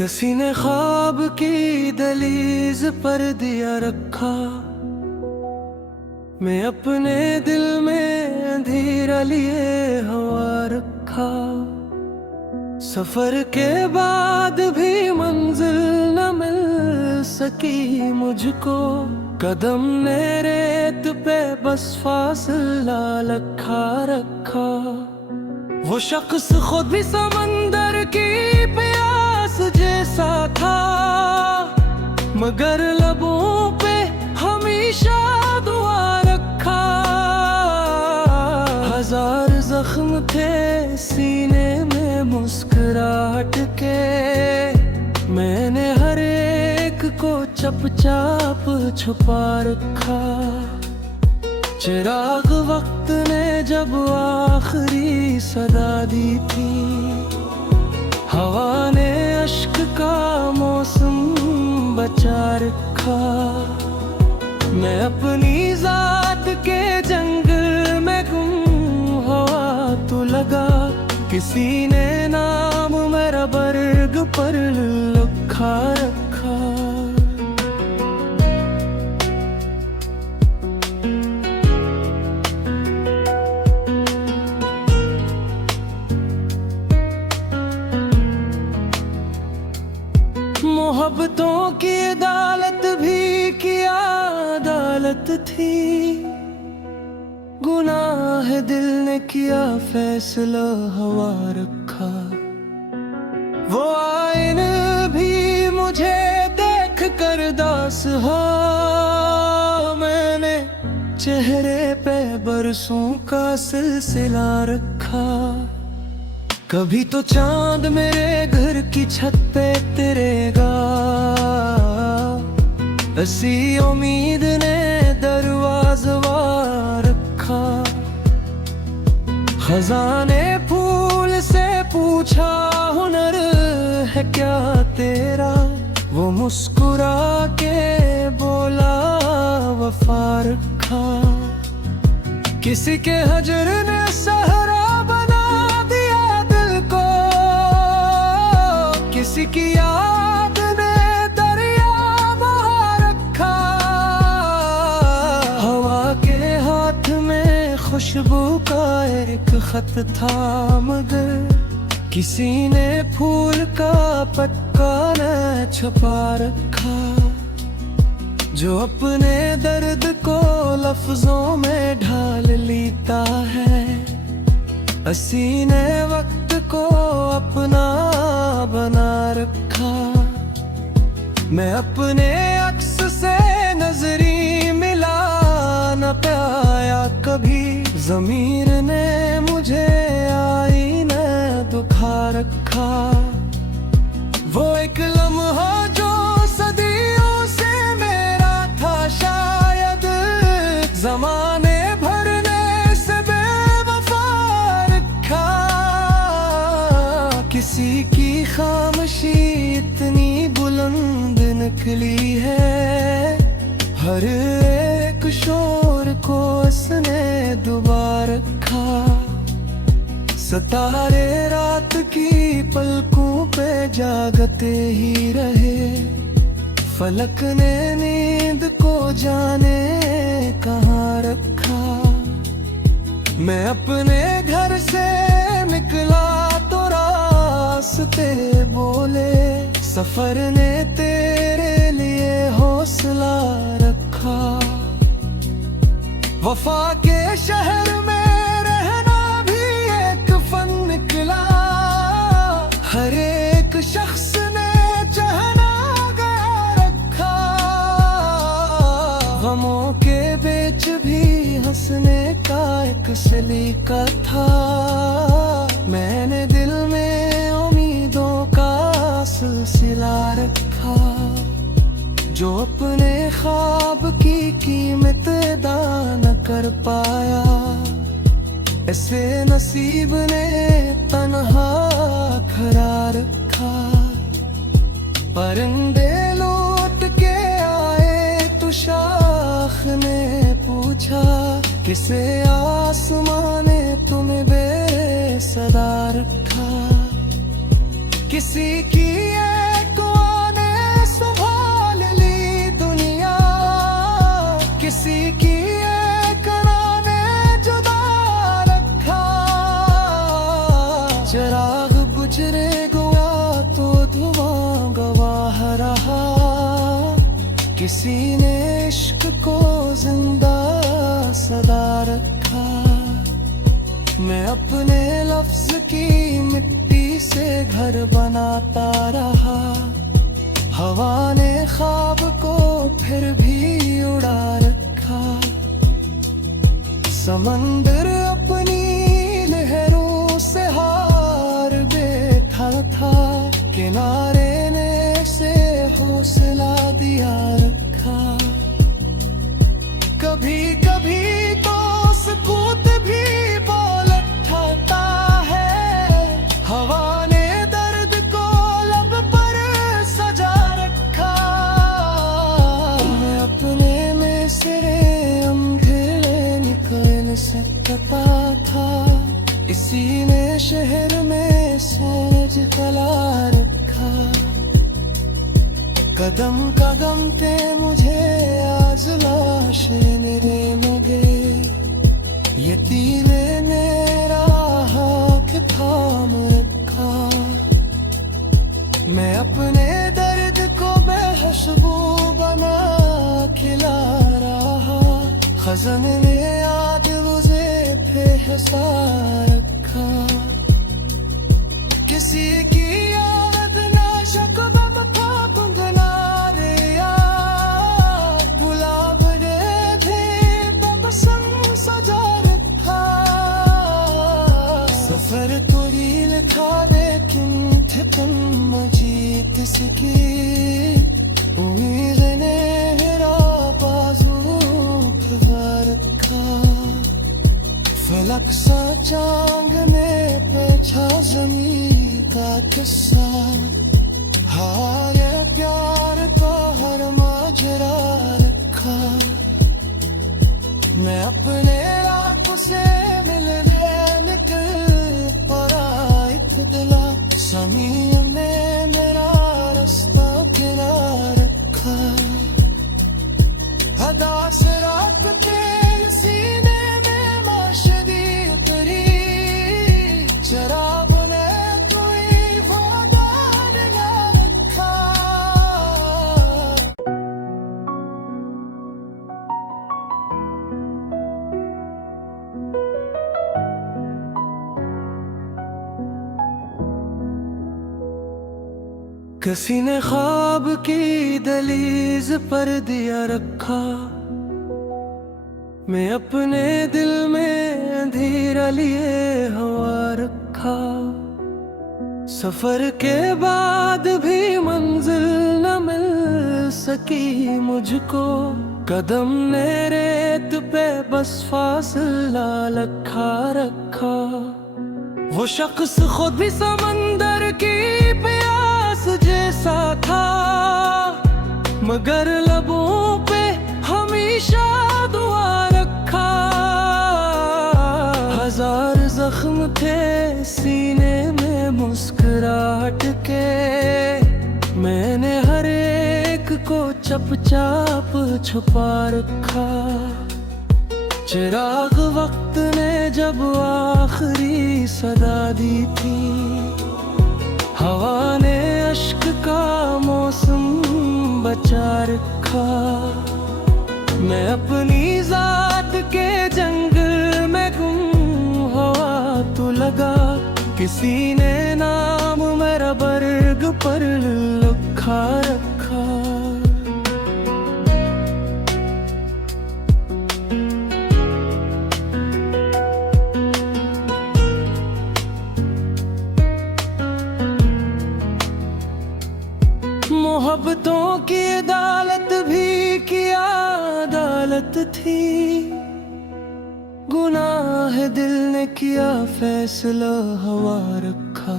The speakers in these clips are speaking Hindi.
किसी ने ख्वाब की दहलीज पर दिया रखा, मैं अपने दिल में अंधेरा लिए हवा रखा। सफर के बाद भी मंजिल न मिल सकी मुझको, कदम ने रेत पे बस फासला लखा रखा। वो शख्स खुद भी समंदर की प्यास जैसा था, मगर लबों पे हमेशा दुआ रखा। हजार जख्म थे सीने में मुस्कुराहट के, मैंने हर एक को चुपचाप छुपा रखा। चिराग वक्त ने जब आखिरी सदा दी थी, हवा ने अश्क का मौसम बचा रखा। मैं अपनी जात के जंगल में गुम हुआ तो लगा, किसी ने नाम मेरा बर्ग पर लिखा रखा। मोहब्बतों की अदालत भी क्या अदालत थी, गुनाह दिल ने किया फैसला हवा रखा। वो आईन भी मुझे देख कर दास हो, मैंने चेहरे पे बरसों का सिलसिला रखा। कभी तो चांद मेरे घर की छत पे तिरेगा, ऐसी उम्मीद ने दरवाज़ा रखा। खजाने फूल से पूछा, हुनर है क्या तेरा, वो मुस्कुरा के बोला वफा रखा। किसी के हजर ने सहरा किसी की याद ने दरिया बहा रखा। हवा के हाथ में खुशबू का एक खत था, मगर किसी ने फूल का पत्ता न छुपा रखा। जो अपने दर्द को लफ्जों में ढाल लेता है, असी ने वक्त को अपना बना रखा। मैं अपने अक्स से नजरी मिला न पाया कभी, ज़मीर ने मुझे आईना दुखा रखा। वो एक लम्हा जो सदियों से मेरा था, शायद ज़माने किसी की खामोशी इतनी बुलंद निकली है, हर एक शोर को उसने दुबा रखा। सितारे रात की पलकों पे जागते ही रहे, फलक ने नींद को जाने कहाँ रखा। मैं अपने घर से निकला तो रास्ते बोले, सफर ने तेरे लिए हौसला रखा। वफा के शहर में रहना भी एक फन निकला, हर एक शख्स ने चाहना गया रखा। गमों के बीच भी हंसने का एक सलीका था, मैंने दिल में उम्मीदों का सिलसिला रखा। जो अपने ख्वाब की कीमत अदा न कर पाया, ऐसे नसीब ने तन्हा खड़ा रखा। परिंदे लौट के आए तो शाख ने पूछा, किसे आसमां ने तुम्हें बेसदा रखा। किसी की एक किसी ने इश्क को जिंदा सदा रखा। मैं अपने लफ्ज की मिट्टी से घर बनाता रहा। हवा ने ख्वाब को फिर भी उड़ा रखा। समंदर अपनी लहरों से हार बैठा था। किनारे ने से हौसला दिया रखा। कभी कभी तो सुकूत भी बोल उठाता है। हवा ने दर्द को लब पर सजा रखा। मैं अपने में सिरे अंधेरे निकलने से पता था। इसी ने शहर में सहज कला रखा। कदम कदम पे मुझे आज लाशें मेरे लगे। ये तीरे मेरा हाथ थाम रखा। मैं अपने दर्द को बेहशबू बना खिला रहा। खज़न ने आज मुझे बेहसा रखा। किसी की याद ना शकब सफर तो रील था लेकिन थे तुम मजीद सकी। उम्मीद ने मेरा बाजू रखा। फलक सा चांद ने पूछा ज़मीं का किस्सा। हाँ ये प्यार का हर माजरा रखा। मैं अपने रात से मिलने निकल पड़ा इतला। समीर ने मेरा रास्ता गिरा रखा। अदा से रात तेरे सीने में माशदी उतरी। शराब ने कोई वादा न रखा। किसी ने ख्वाब की दहलीज पर दिया रखा। मैं अपने दिल में अंधेरा लिए हवा रखा। सफर के बाद भी मंजिल न मिल सकी मुझको। कदम ने रेत पे बस फासला लखा रखा। वो शख्स खुद भी समंदर की प्यास जैसा था। मगर लबों पे हमेशा दुआ रखा। हजार जख्म थे सीने में मुस्कुराहट के। मैंने हर एक को चुपचाप छुपा रखा। चिराग वक्त ने जब आखिरी सदा दी थी। हवा ने अश्क का मौसम बचा रखा। मैं अपनी जात के जंगल में गुम हुआ तो लगा। किसी ने नाम मेरा बर्ग पर लिखा रखा। मोहब्बतों की अदालत भी क्या अदालत थी। गुनाह दिल ने किया फैसला हवा रखा।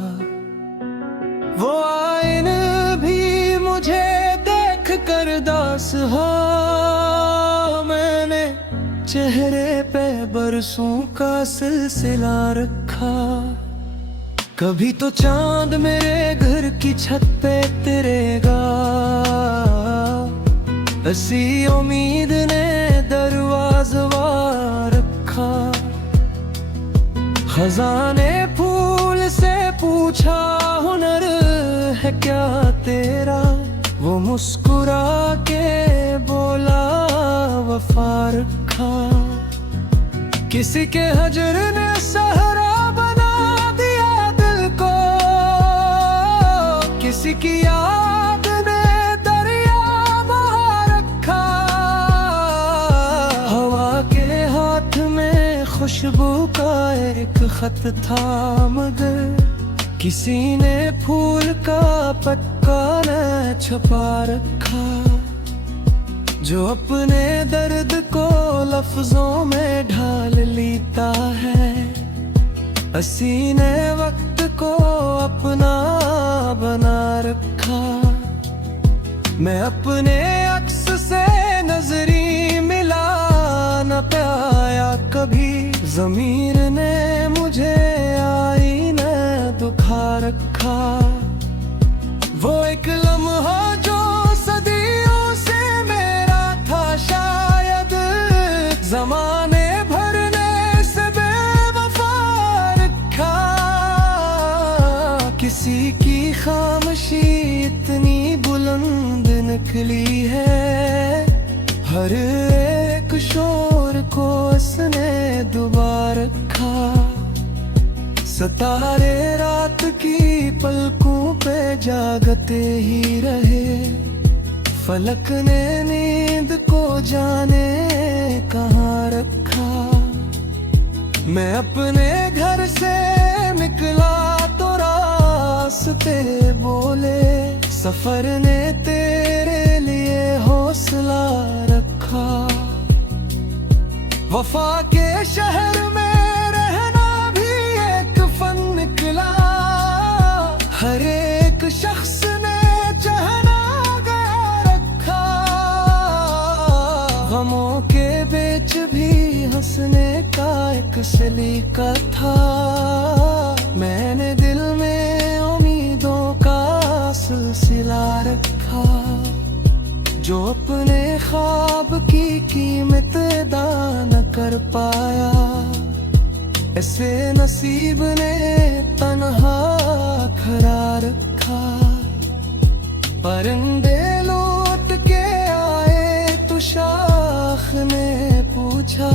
वो आइन भी मुझे देख कर दास हो। मैंने चेहरे पे बरसों का सिलसिला रखा। कभी तो चांद मेरे घर की छत पे तेरेगा। ऐसी उम्मीद ने दरवाज़ा रखा। खजाने फूल से पूछा हुनर है क्या तेरा। वो मुस्कुरा के रखा। किसी के हजर ने सहरा बना दिया दिल को, किसी की याद ने दरिया बहा रखा। हवा के हाथ में खुशबू का एक खत था, मगर किसी ने फूल का पत्ता न छुपा रखा। जो अपने दर्द को लफ्जों में ढाल लेता है, हंसी ने वक्त को अपना बना रखा। मैं अपने अक्स से नजरी मिला न पाया कभी, ज़मीर ने मुझे आईने दुखा रखा। वो एक लम्हा जो सदियों से मेरा था, शायद ज़माने भर ने से बेवफा रखा। किसी की खामोशी इतनी बुलंद निकली है, हर एक शोर को उसने डुबा रखा। सितारे रात की पलकों पे जागते ही रहे, फलक ने नींद को जाने कहाँ रखा। मैं अपने घर से निकला तो रास्ते बोले, सफर ने तेरे लिए हौसला रखा। वफा के शहर में रहना भी एक फन निकला, हर एक शख्स ने चाहना गया रखा। गमों के बीच भी हंसने का एक सलीका था, मैंने दिल में उम्मीदों का सिलसिला रखा। जो अपने ख्वाब की कीमत अदा न कर पाया, ऐसे नसीब ने तन्हा खड़ा रखा। परिंदे लौट के आए तो शाख ने पूछा,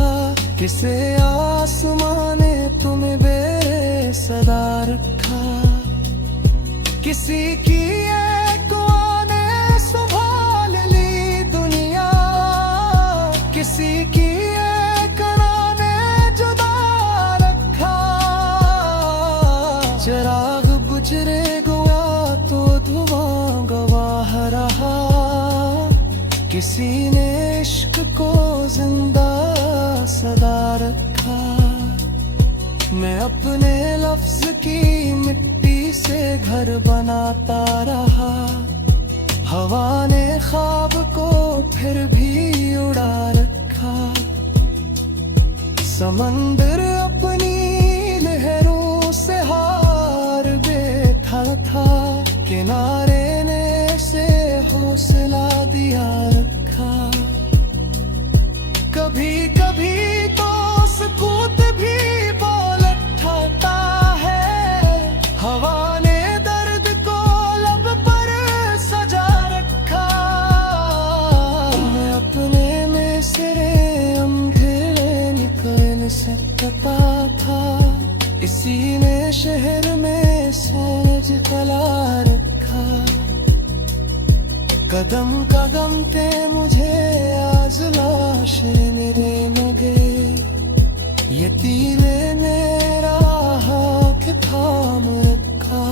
किसे आसमां ने तुम्हें बेसदा रखा। किसी की एक आने संभाल ली दुनिया, किसी की एक राने जुदा रखा। चिराग गुजरे गया तो धुआं गवाह रहा, किसी ने इश्क को जिंदा सदा रखा। मैं अपने लफ्ज की मिट्टी से घर बनाता रहा, हवा ने ख्वाब को फिर भी उड़ा रखा। समंदर अपनी लहरों से हार बैठा था, किनारे ने से हौसला दिया रखा। कभी कभी तो सुकूत भी बोल उठाता है, हवा ने दर्द को लब पर सजा रखा। मैं अपने में सिरे अंधेरे निकलने से तपा था, इसी ने शहर में सहज कला रखा। कदम कदम पे मुझे आज लाशें मेरे मगे, ये तीरे मेरा हाथ थाम रखा।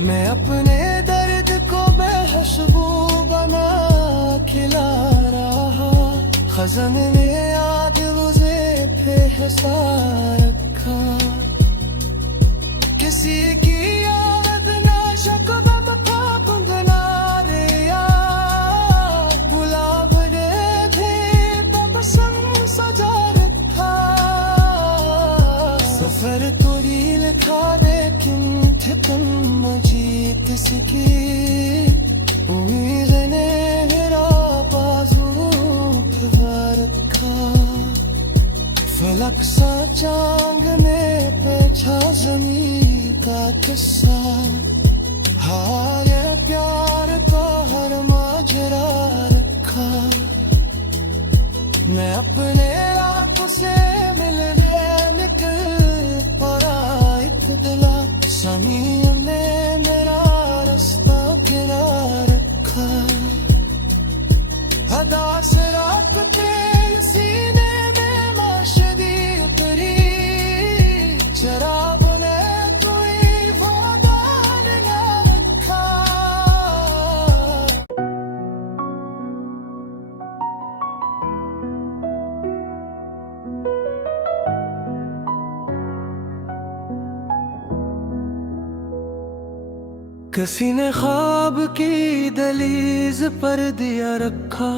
मैं अपने दर्द को बेहशबू बना खिला रहा, खज़न ने याद मुझे पे हंसा रखा। किसी की याद ना शकब तुम जीत सके, उम्मीद ने मेरा बाजू थमा रखा। फलक सा चांद ने पूछा ज़मीं का किस्सा, हाय प्यार का हर माजरा रखा। वादा से रात तेरे सीने में माशदी उतरी शराब ने कोई वादा न रखा। किसी ने ख्वाब की दहलीज पर दिया रखा,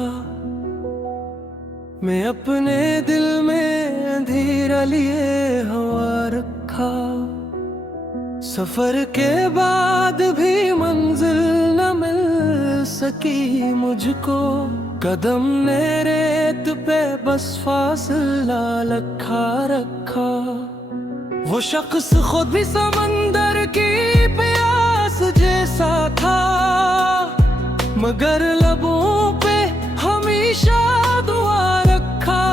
मैं अपने दिल में अंधेरा लिए हवा रखा। सफर के बाद भी मंजिल न मिल सकी मुझको, कदम ने रेत पे बस फासला लखा रखा। वो शख्स खुद भी समंदर की प्यास जैसा था, मगर लबों पे हमेशा दुआ रखा।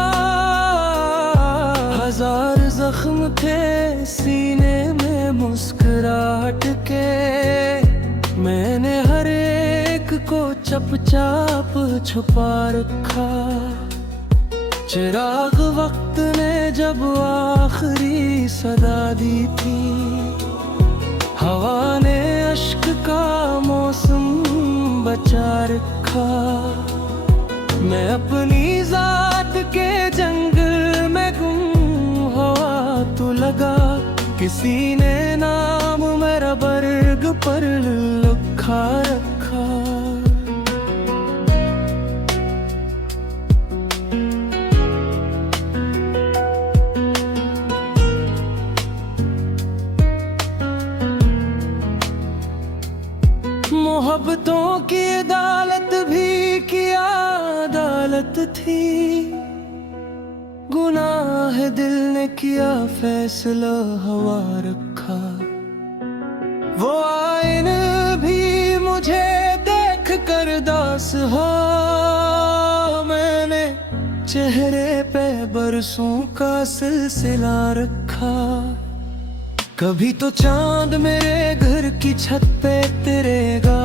हजार जख्म थे सीने में मुस्कुराहट के, मैंने हर एक को चुपचाप छुपा रखा। चिराग वक्त ने जब आखिरी सदा दी थी, हवा ने अश्क का मौसम बचा रखा। मैं अपनी जात के जंगल में गुम हवा तो लगा, किसी ने नाम मेरा बर्ग पर लिखा रखा। मोहब्बतों की अदालत भी क्या अदालत थी, गुनाह दिल ने किया फैसला हवा रखा। वो आईन भी मुझे देख कर दास हो, मैंने चेहरे पे बरसों का सिलसिला रखा। कभी तो चांद मेरे घर की छत पे तिरेगा,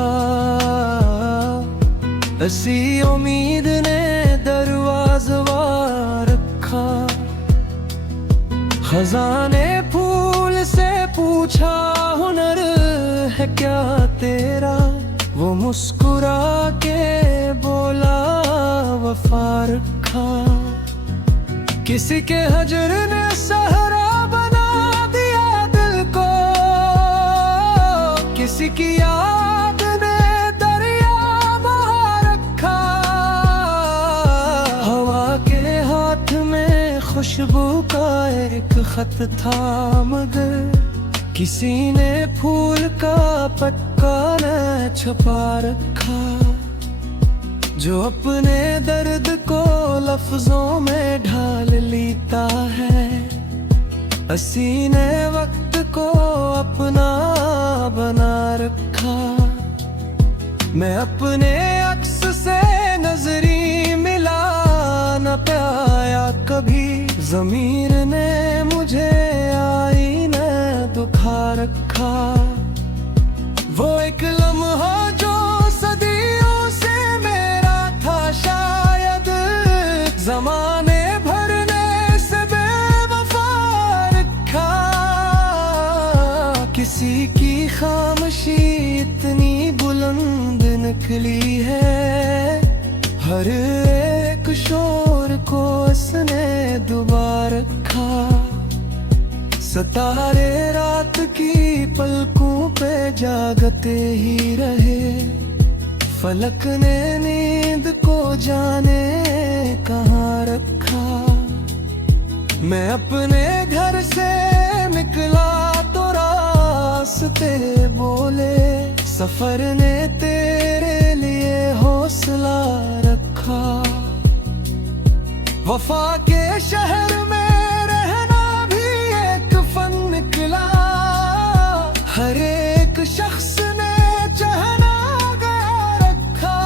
ऐसी उम्मीद ने दरवाज़ा रखा। खजाने फूल से पूछा हुनर है क्या तेरा, वो मुस्कुरा के बोला वफा रखा। किसी के हजर ने सहरा बना दिया दिल को, किसी की याद ने दरिया बहा रखा। हवा के हाथ में खुशबू का एक खत था, मगर किसी ने फूल का पत्ता न छुपा रखा। जो अपने दर्द को लफ्जों में ढाल लेता है, हंसी ने वक्त को अपना बना रखा। मैं अपने अक्स से नजरी मिला न पाया कभी, ज़मीर ने मुझे आईना दुखा रखा। वो एक लम्हा जो सदियों से मेरा था, शायद ज़माने भर ने से बेवफा रखा। किसी की खामोशी इतनी बुलंद निकली है, हर एक शोर को उसने दुबा रखा। सितारे रात की पलकों पे जागते ही रहे, फलक ने नींद को जाने कहाँ रखा। मैं अपने घर से निकला तो रास्ते बोले, सफर ने तेरे लिए हौसला रखा। वफा के शहर में रहना भी एक फन निकला, हर एक शख्स ने चाहना गया रखा।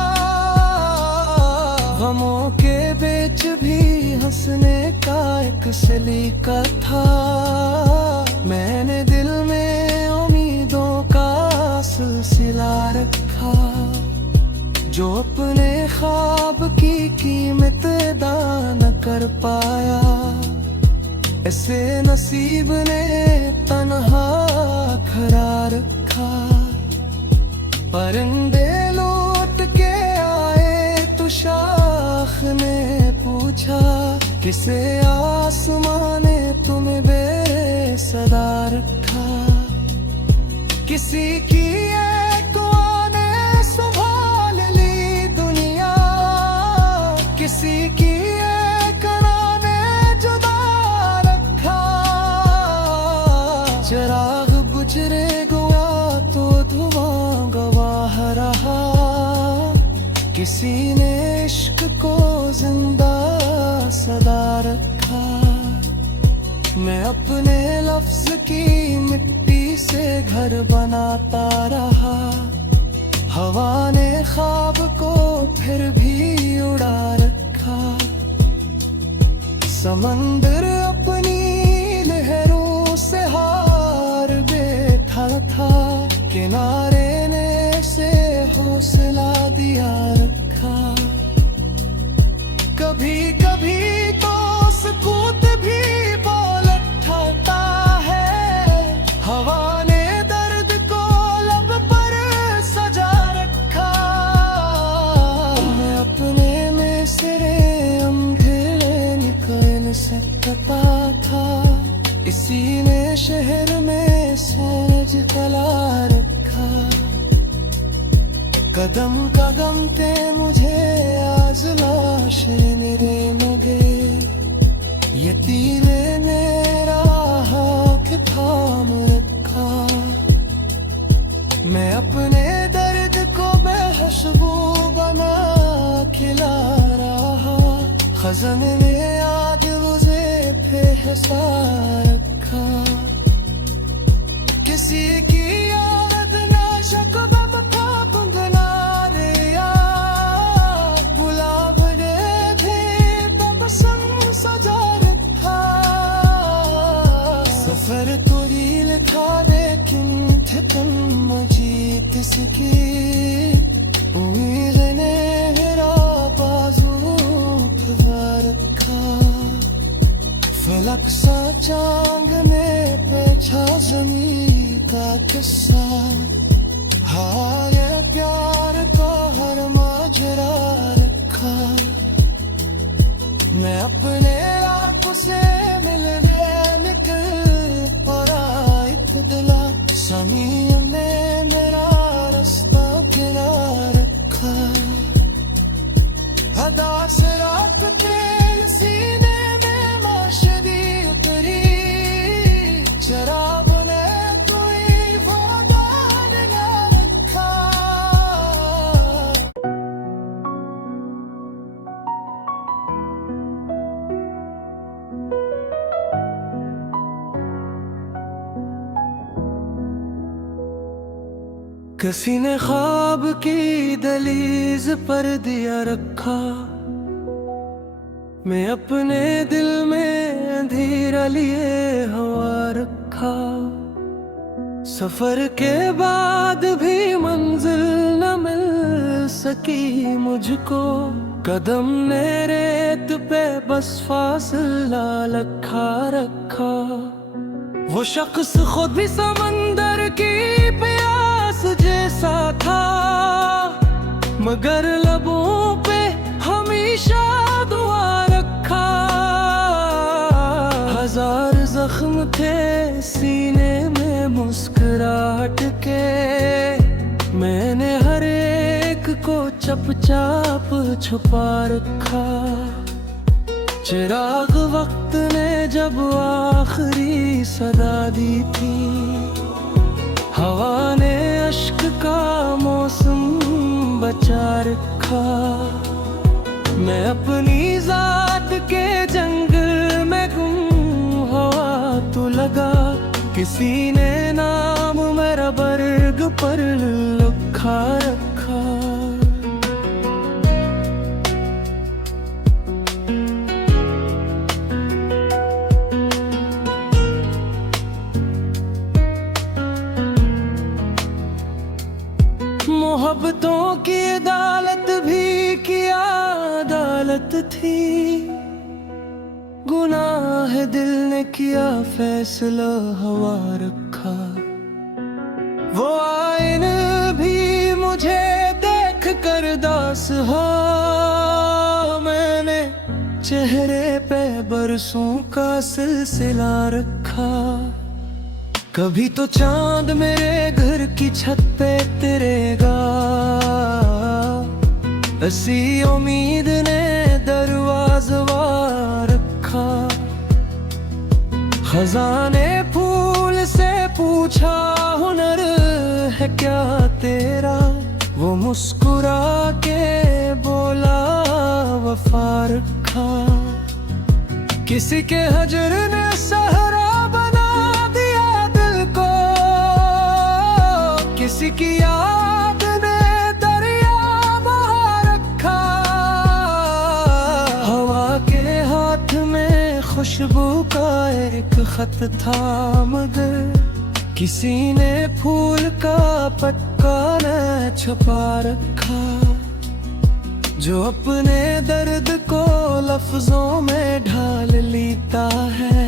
गमों के बीच भी हंसने का एक सलीका था, मैंने दिल में उम्मीदों का सिलसिला रखा। जो अपने ख्वाब की कीमत अदा न कर पाया, ऐसे नसीब ने तन्हा खड़ा रखा। परंदे लौट के आए तो शाख ने पूछा, किसे आसमां ने तुम्हें बेसदा रखा। किसी की एक आने संभाल ली दुनिया, किसी की एक राने जुदा रखा। चिराग बुझरे गया तो धुआं गवाह रहा, किसी ने इश्क को जिंदा सदा रखा। मैं अपने लफ्ज की मिट्टी से घर बनाता रहा, हवा ने ख्वाब को फिर भी उड़ा रखा। समंदर अपनी लहरों से हार बैठा था, किनारे ने से हौसला दिया रखा। कभी कभी तो सुकूत भी बोल उठाता है, हवा ने दर्द को लब पर सजा रखा। मैं अपने में सिरे अंधेरे निकल सकता था, इसी ने शहर में सहज कला रखा। कदम कदम ते मुझे आज लाशे मेरे मगे, ये तीरे मेरा हाथ थाम रखा। मैं अपने दर्द को बेहशबू बना खिला रहा, खज़न ने याद मुझे बेहसा रखा। किसी की याद ना शकब था कुंगना रे या, गुलाब ने भी तबसम सजा रखा। सफर तो रील था लेकिन थे तुम मजीद सकी, उम्मीद ने मेरा बाजू थमा रखा। फलक सा चांद में पेचा ज़मीं का किस्सा, हाय प्यार का हर माजरा रखा। मैं अपने आप से मिलने निकल पड़ा इत्तला, ज़मीन ने मेरा रास्ता गिरा रखा। अदा से रात के सीने में माशरी उतरी, शराब ने कोई वादा न रखा। किसी ने ख्वाब की दहलीज पर दिया रखा, मैं अपने दिल में अंधेरा लिए हवा रखा। सफर के बाद भी मंजिल न मिल सकी मुझको, कदम ने रेत पे बस फासला लखा रखा। वो शख्स खुद भी समंदर की प्यास जैसा था, मगर लबों पे हमेशा दुआ रखा। हजार जख्म थे सीने में मुस्कुराहट के, मैंने हर एक को चुपचाप छुपा रखा। चिराग वक्त ने जब आखिरी सदा दी थी, हवा ने अश्क का मौसम बचा रखा। मैं अपनी जात के जंगल में गुम हुआ तो लगा, किसी ने नाम मेरा बर्ग पर लिखा रखा। मोहब्बतों की अदालत गलत थी, गुनाह है दिल ने किया फैसला हवा रखा। वो आइन भी मुझे देख कर दास हो, मैंने चेहरे पे बरसों का सिलसिला रखा। कभी तो चांद मेरे घर की छत पे तैरेगा, ऐसी उम्मीद ने दरवाज़ा रखा। खजाने फूल से पूछा हुनर है क्या तेरा, वो मुस्कुरा के बोला वफा रखा। किसी के हजर ने सहारा बना दिया दिल को, किसी की याद ने दरिया बहा रखा। हवा के हाथ में खुशबू का एक खत था, मगर किसी ने फूल का पत्ता न छुपा रखा। जो अपने दर्द को लफ्जों में ढाल लेता है,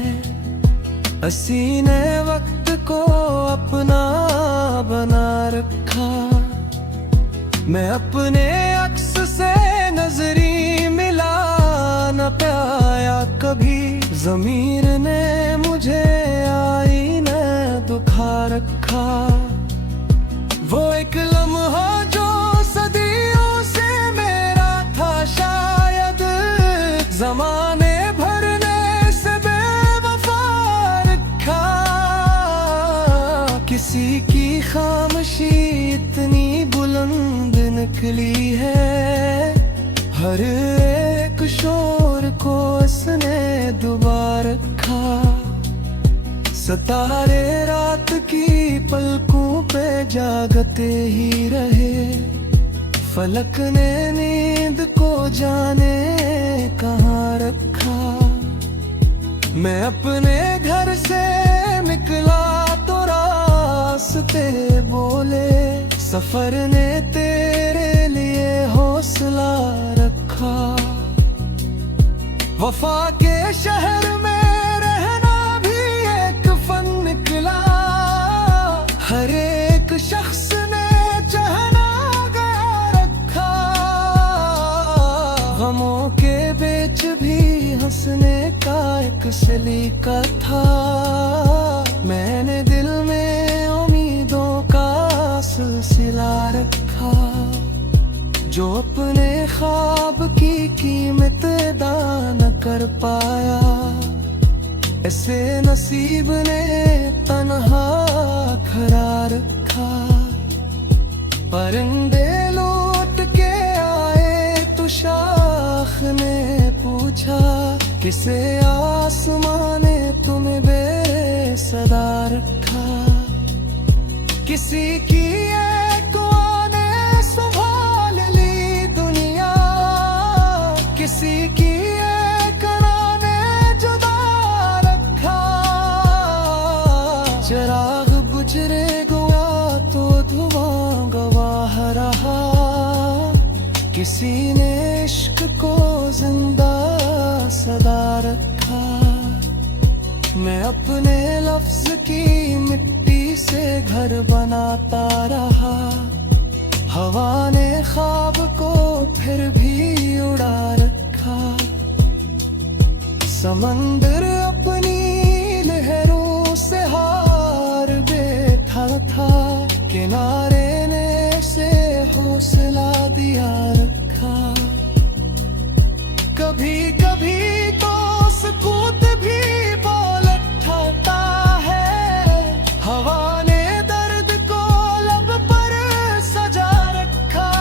हंसी ने वक्त को अपना बना रखा। मैं अपने अक्स से नजरी मिला न पाया कभी, ज़मीर ने मुझे आईने दुखा रखा। वो एक लम्हा जो सदियों से मेरा था, शायद ज़माने भरने से बेवफा रखा। किसी की खामोशी इतनी बुलंद निकली है, हर एक शोर को उसने दुबा रखा। सितारे रात की पलकों पे जागते ही रहे, फलक ने नींद को जाने कहाँ रखा। मैं अपने घर से निकला तो रास्ते बोले, सफर ने तेरे लिए हौसला रखा। वफा के शहर में निकला, हर एक शख्स ने चाहना गया रखा। गमों के बीच भी हंसने का एक सलीका था, मैंने दिल में उम्मीदों का सिलसिला रखा। जो अपने ख्वाब की कीमत अदा न कर पाया, ऐसे नसीब ने तन्हा खड़ा रखा। परिंदे लौट के आए तो शाख ने पूछा, किसे आसमां ने तुम्हें बेसदा रखा। किसी की एक आने संभाल ली दुनिया, किसी की चिराग गुजरे गया तो धुआं गवाह रहा। किसी ने इश्क को जिंदा सदा रखा। मैं अपने लफ्ज की मिट्टी से घर बनाता रहा, हवा ने ख्वाब को फिर भी उड़ा रखा। समंदर अपनी लहरों से हार बैठा था, किनारे ने से हौसला दिया रखा। कभी कभी तो सुकूत भी बोल उठाता है, हवा ने दर्द को लब पर सजा रखा।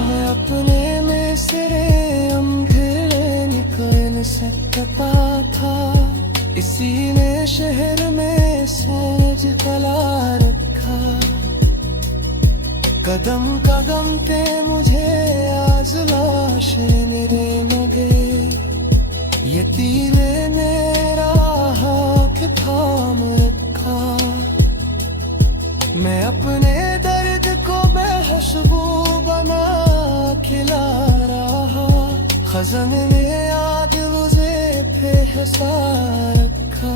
मैं अपने में सिरे अंधेरे निकल सकता था, इसी ने शहर में सहज कला रखा। कदम कदम पे मुझे आज लाशें मेरे मगे, ये तीरे मेरा हाथ थाम रखा। मैं अपने दर्द को बेहसबू बना खिला रहा, खजाने ने आज मुझे बेहिसाब रखा।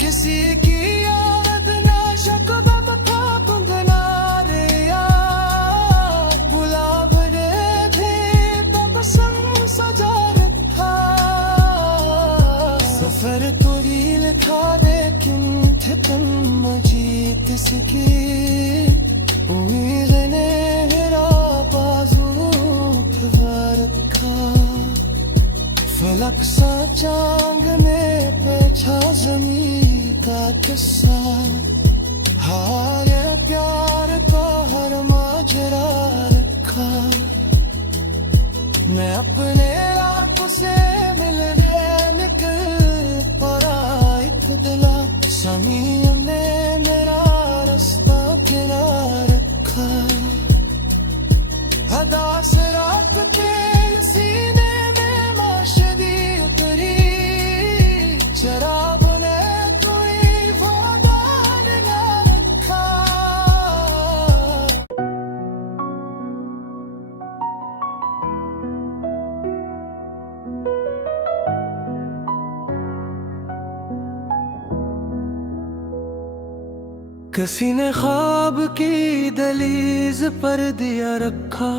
किसी की याद ना शकवा मथा कुंदना रे यार, गुलाब ने भी तब संग सजा रखा। सफर तो रील था लेकिन थे तुम मजीद सकी, उम्मीद ने मेरा बाजू पे रखा। फलक सा चांग ने पेछा जमीन का किस्सा, हाय प्यार का हर माजरा रखा। मैं अपने रात से मिलने निकल पड़ा, एक दिला समीर ने मेरा रास्ता किनारे रखा। अदा से रात के सीने में माशदी उतरी, शराब ने कोई वादा न रखा। किसी ने ख्वाब की दहलीज पर दिया रखा,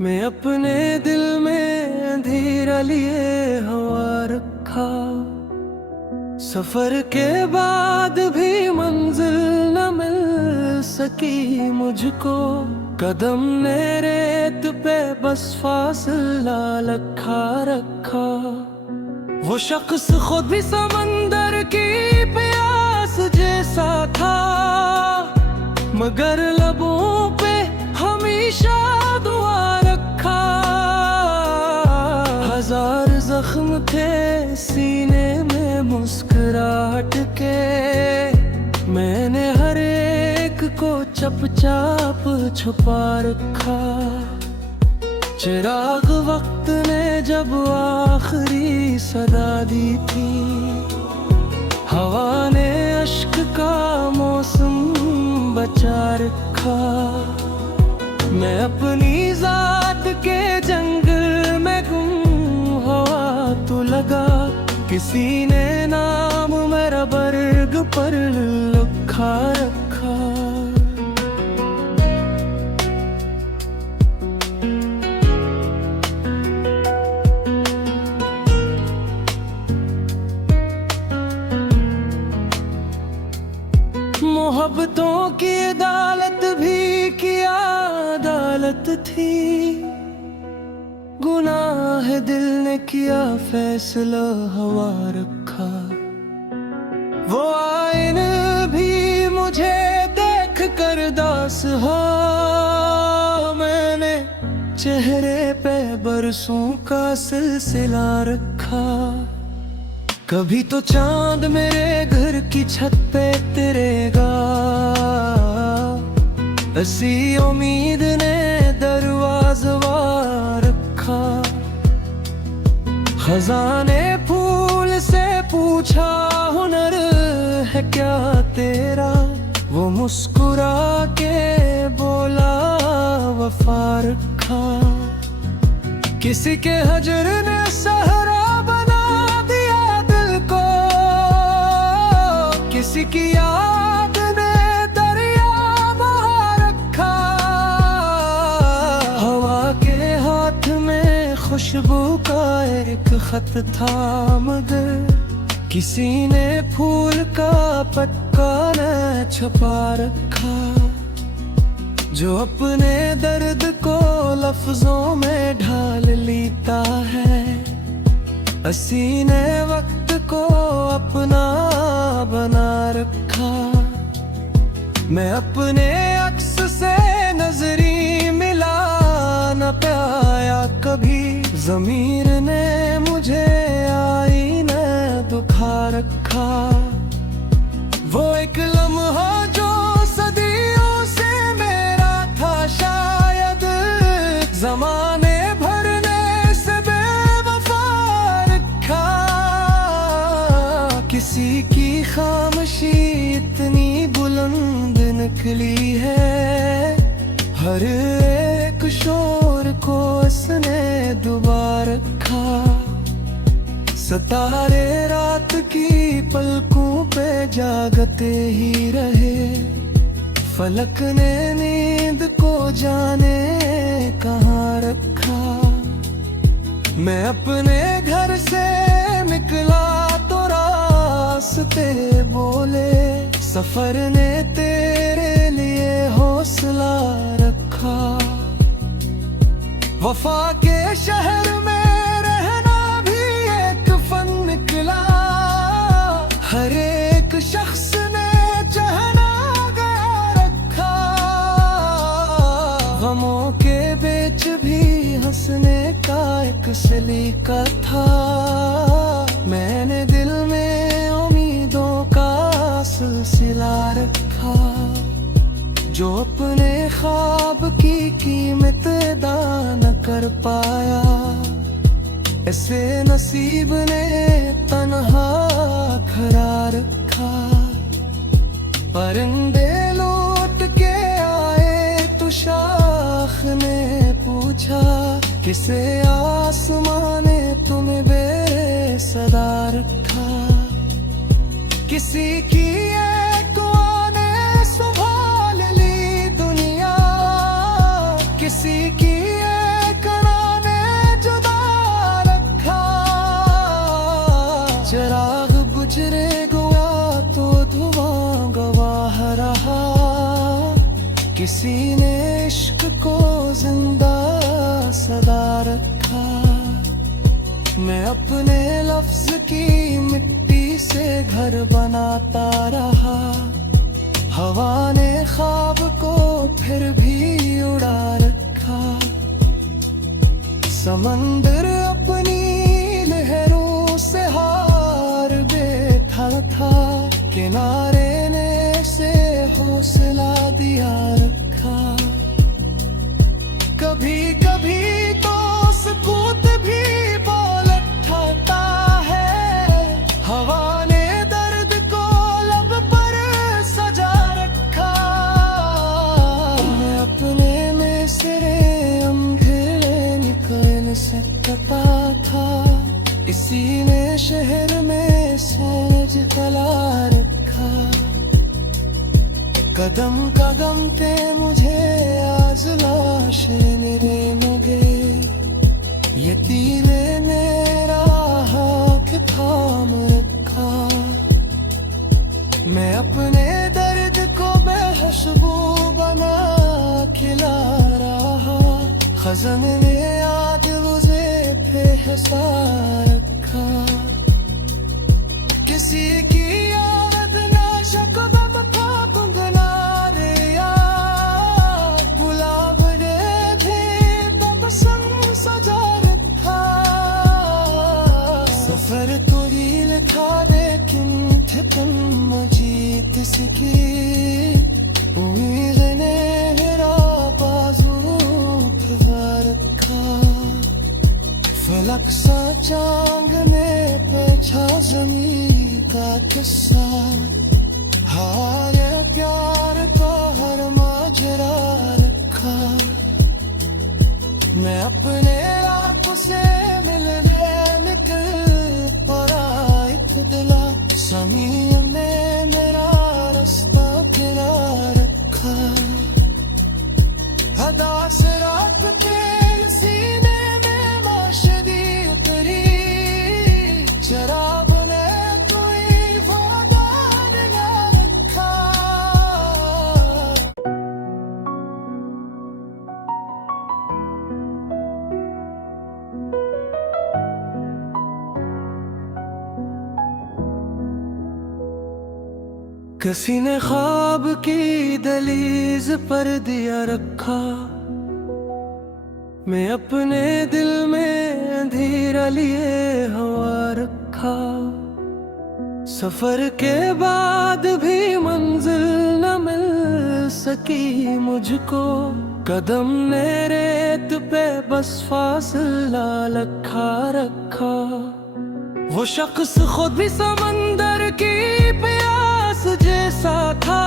मैं अपने दिल में अंधेरा लिए हवा रखा। सफर के बाद भी मंजिल न मिल सकी मुझको, कदम ने रेत पे बस फासला लखा रखा। वो शख्स खुद भी समंदर की प्यास जैसा था, मगर लबों पे हमेशा दुआ रखा। हजार जख्म थे सीने में मुस्कुराहट के, मैंने हर एक को चुपचाप छुपा रखा। चिराग वक्त ने जब आखिरी सदा दी थी, हवा ने अश्क का मौसम बचा रखा। मैं अपनी जात के जंगल में गुम हवा तो लगा, किसी ने नाम मेरा बर्ग पर लिखा रखा। मोहब्बतों की अदालत भी क्या अदालत थी, गुनाह दिल ने किया फैसला हवा रखा। वो आइन भी मुझे देख कर दास हा, मैंने चेहरे पे बरसों का सिलसिला रखा। कभी तो चांद मेरे घर की छत पे तिरेगा, ऐसी उम्मीद ने दरवाज़ा रखा। खजाने फूल से पूछा हुनर है क्या तेरा, वो मुस्कुरा के बोला वफा रखा। किसी के हजर ने सहरा किसी की याद ने दरिया बहा रखा। हवा के हाथ में खुशबू का एक खत था, मगर किसी ने फूल का पत्ता न छुपा रखा। जो अपने दर्द को लफ्जों में ढाल लेता है, हसीने वक्त को अपना बना रखा। मैं अपने अक्स से नजरी मिला न पाया कभी, ज़मीर ने मुझे आईने दुखा रखा। वो एक लम्हा जो सदियों से मेरा था, शायद ज़माने भरने से बेवफा रखा। किसी की खामोशी इतनी बुलंद निकली है, हर एक शोर को इसने डुबा रखा। सितारे रात की पलकों पे जागते ही रहे, फलक ने नींद को जाने कहाँ रखा। मैं अपने घर से निकला तो रास्ते बोले, सफर ने तेरे लिए हौसला रखा। वफा के शहर में रहना भी एक फन निकला, हर एक शख्स ने चाहना गया रखा। गमों के बीच भी हंसने का एक सलीका था, मैंने दिल में उम्मीदों का सिलसिला रखा। जो अपने ख्वाब की कीमत अदा न कर पाया, ऐसे नसीब ने तन्हा खड़ा रखा। परिंदे लौट के आए तो शाख ने पूछा, किसे आसमां ने तुम्हें बेसदा रखा। किसी की एक ने संभाल ली दुनिया, किसी की एक ने जुदा रखा। चिराग गुजरे गया तो धुआं गवाह रहा, किसी ने इश्क को जिंदा सदा रखा। मैं अपने लफ्ज की मिट्टी से घर बनाता रहा, हवा ने ख्वाब को फिर भी उड़ा रखा। समंदर अपनी लहरों से हार बैठा था, किनारे ने से हौसला दिया रखा। कभी कभी तो सुकूत भी बोल उठाता है, हवा ने दर्द को लब पर सजा रखा। मैं अपने में सिरे अंधेरे निकल सकता था, इसी ने शहर में सहज कला रखा। कदम कदम पे मुझे आज लाशें मेरे मगे, यतीम ने मेरा हाथ थाम रखा। मैं अपने दर्द को बेहशबू बना खिला रहा, खज़न ने याद मुझे बेहसा रखा। किसी की आदत ना शकब सफर तो रील था, लेकिन थे तुम जीत सके। उम्मीद ने मेरा बाजू फिजा रखा, फलक सा चांद ने पूछा ज़मीं का किस्सा। हाल प्यार का हर माजरा रखा, मैं अपने रात से मिलने निकल पड़ा एक दिला। समीर ने मेरा रास्ता गिरा रखा, हदा से रात के सीने में माशदी उतरी। शराब ने कोई वादार न रखा। किसी ने ख्वाब की दहलीज पर दिया रखा, मैं अपने दिल में अंधेरा लिए हवा रखा। सफर के बाद भी मंजिल न मिल सकी मुझको, कदम ने रेत पे बस फासला लखा रखा। वो शख्स खुद भी समंदर की प्यास जैसा था,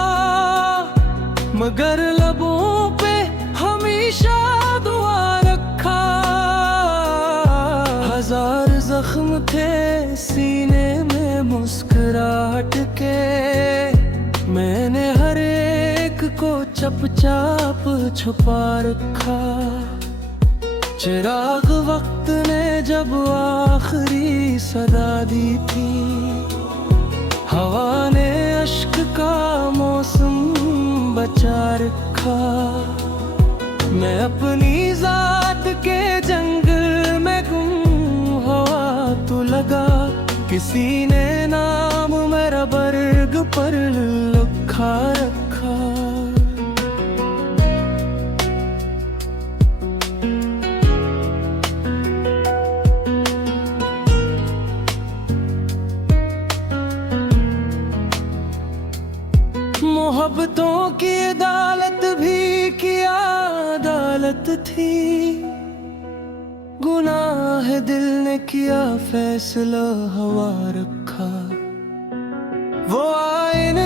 मगर लबों पे हमेशा दुआ रखा। थे सीने में मुस्कुराहट के, मैंने हर एक को चुपचाप छुपा रखा। चिराग वक्त ने जब आखिरी सदा दी थी, हवा ने अश्क का मौसम बचा रखा। मैं अपनी जात के जंगल में गुम, हवा तो लगा किसी ने नाम मेरा बर्ग पर लिखा रखा। मोहब्बतों की अदालत भी क्या अदालत थी, गुनाह दिल ने किया फैसला हवा रखा। वो आईन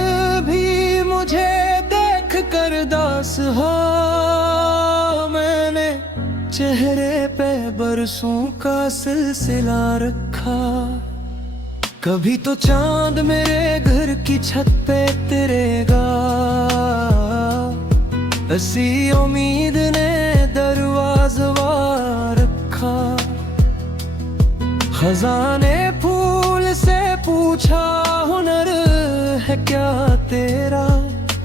भी मुझे देख कर दास हो, मैंने चेहरे पे बरसों का सिलसिला रखा। कभी तो चांद मेरे घर की छत पे तिरेगा, ऐसी उम्मीद ने दरवाज़ा रखा। खजाने फूल से पूछा हुनर है क्या तेरा,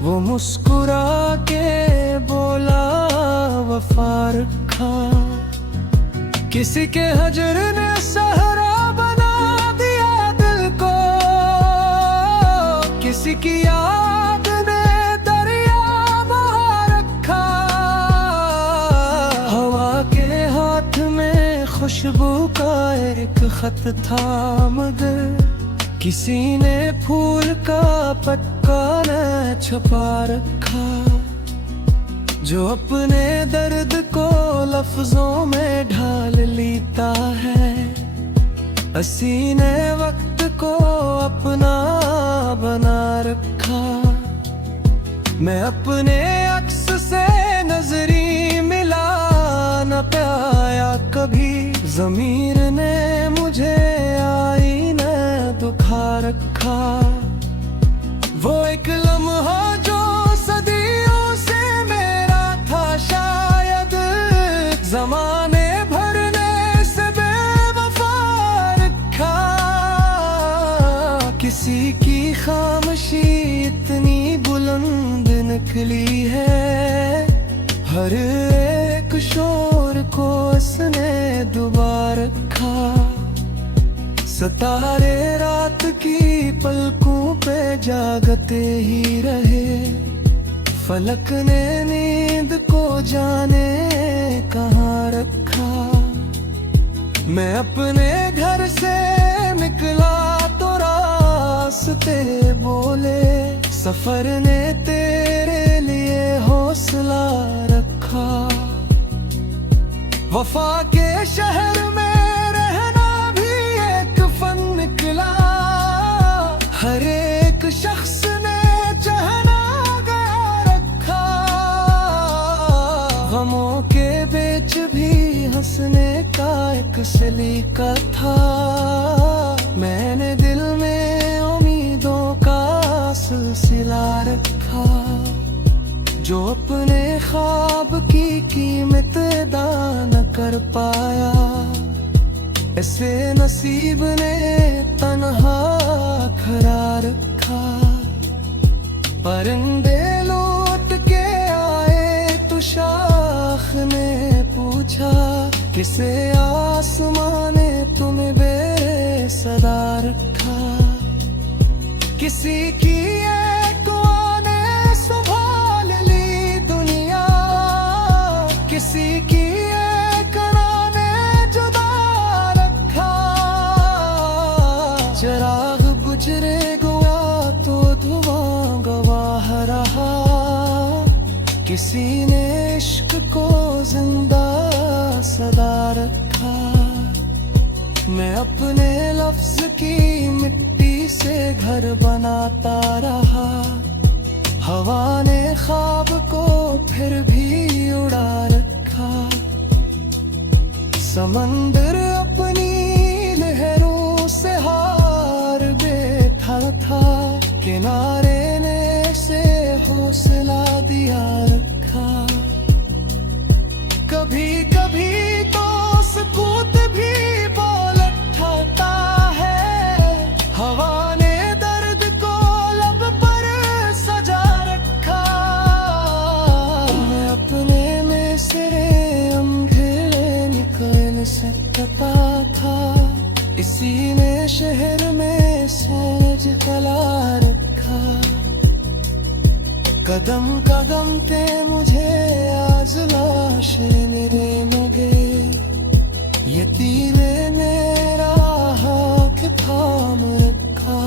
वो मुस्कुरा के बोला वफा रखा। किसी के हजर ने सहरा बना दिया दिल को, किसी की याद ने दरिया बहा रखा। हवा के हाथ में खुशबू का एक खत था, मगर किसी ने फूल का पत्ता न छुपा रखा। जो अपने दर्द को लफ्जों में ढाल लेता है, हसी ने वक्त को अपना बना रखा। मैं अपने अक्स से नजरी मिला न पाया कभी, ज़मीर ने मुझे आईना दुखा रखा। वो एक लम्हा जो सदियों से मेरा था, शायद ज़माने भर ने से बेवफा रखा। किसी की खामोशी इतनी बुलंद निकली है, हर एक शोर को उसने डुबा रखा। सितारे रात की पलकों पे जागते ही रहे, फलक ने नींद को जाने कहाँ रखा। मैं अपने घर से निकला तो रास्ते बोले, सफर ने तेरे लिए हौसला रखा। वफा के शहर में रहना भी एक फन निकला, हर एक शख्स ने चाहना गया रखा। गमों के बीच भी हंसने का एक सलीका था, मैंने दिल में उम्मीदों का सिलसिला रखा। जो अपने ख्वाब की कीमत अदा न कर पाया, ऐसे नसीब ने तन्हा खड़ा रखा। परिंदे लौट के आए तो शाख ने पूछा, किसे आसमां ने तुम्हें बेसदा रखा। किसी की एक आने संभाल ली दुनिया, किसी की एक राने जुदा रखा। चिराग गुजरे गया तो धुआं गवाह रहा, किसी ने इश्क को जिंदा सदा रखा। मैं अपने लफ्ज की मिट्टी से घर बनाता रहा, हवा ने ख्वाब को फिर भी उड़ा रखा। समंदर अपनी लहरों किनारे ने से हौसला दिया रखा। कभी कभी तो सुकूत भी बोल उठाता है, हवा ने दर्द को लब पर सजा रखा। मैं अपने में सिरे अंधेरे निकलने से तपा था, इसी ने शहर में सहज कला रखा। कदम कदम पे मुझे आज लाशे मेरे मगे, ये तीरे मेरा हाथ थाम रखा।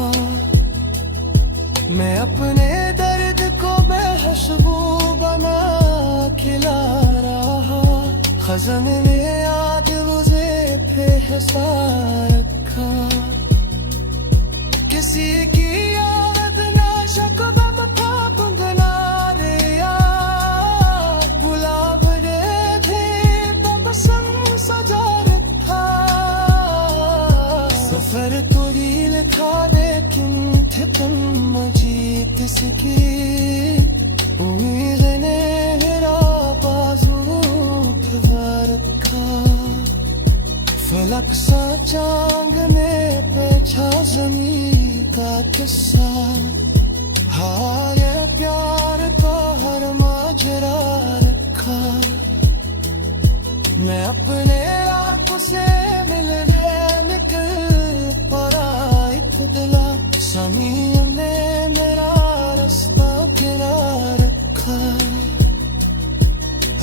मैं अपने दर्द को बेहशबू बना खिला रहा, खज़न ने आज मुझे बेहसा रखा। किसी की याद ना शकब कंगना रे या गुलाब रे भी तबसम सजा रखा। सफर तो रील था लेकिन थे तुम जीत सकी, उम्मीद ने मेरा बाजू खिला रखा। फलक सा चांद में पेचा ज़मीं का किस्सा, हाँ ये प्यार का हर माजरा रखा। मैं अपने आप से मिलने निकल पड़ा इतला, समी ने मेरा रास्ता गिरा रखा।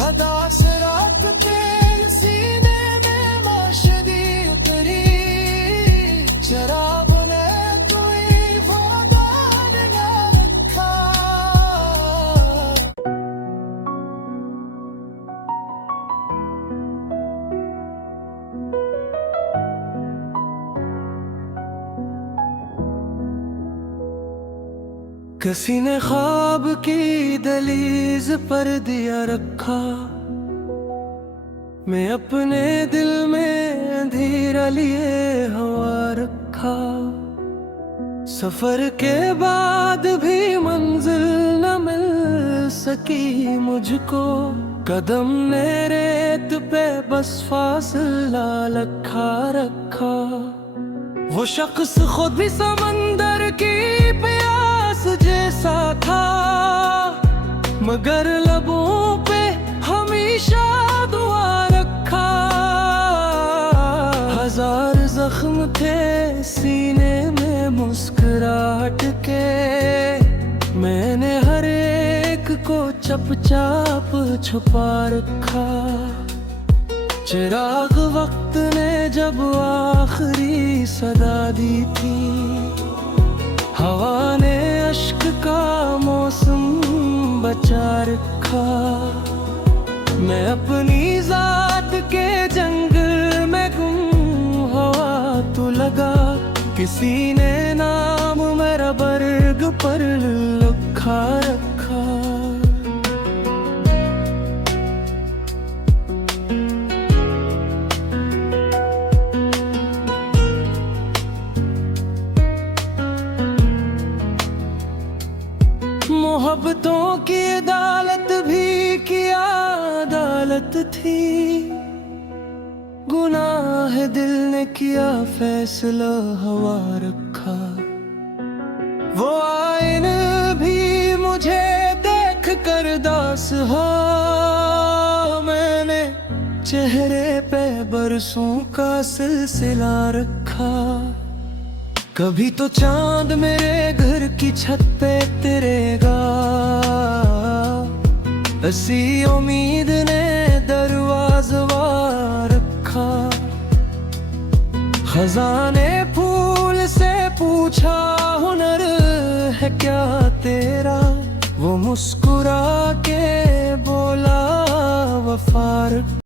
अदा से रात के सीने में माशदी उतरी, शराब ने कोई वादा न रखा। किसी ने ख्वाब की दहलीज पर दिया रखा, मैं अपने दिल में अंधेरा लिए हवा रखा। सफर के बाद भी मंजिल न मिल सकी मुझको, कदम ने रेत पे बस फासला लखा रखा। वो शख्स खुद भी समंदर की प्यास जैसा था, मगर लबों पे हमेशा दुआ रखा। हजार जख्म थे सीने में मुस्कुराहट के, मैंने हर एक को चुपचाप छुपा रखा। चिराग वक्त ने जब आखिरी सदा दी थी, हवा ने अश्क का मौसम बचा रखा। मैं अपनी जात के जंगल में गुम हवा तो लगा, किसी ने नाम मेरा बर्ग पर लिखा रखा। मोहब्बतों की अदालत भी क्या अदालत थी, गुनाह दिल ने किया फैसला हवा रखा। वो आइन भी मुझे देख कर दास हो, मैंने चेहरे पे बरसों का सिलसिला रखा। कभी तो चांद मेरे घर की छत पे तिरेगा, ऐसी उम्मीद ने दरवाज़ा रखा। खजाने फूल से पूछा हुनर है क्या तेरा, वो मुस्कुरा के बोला वफा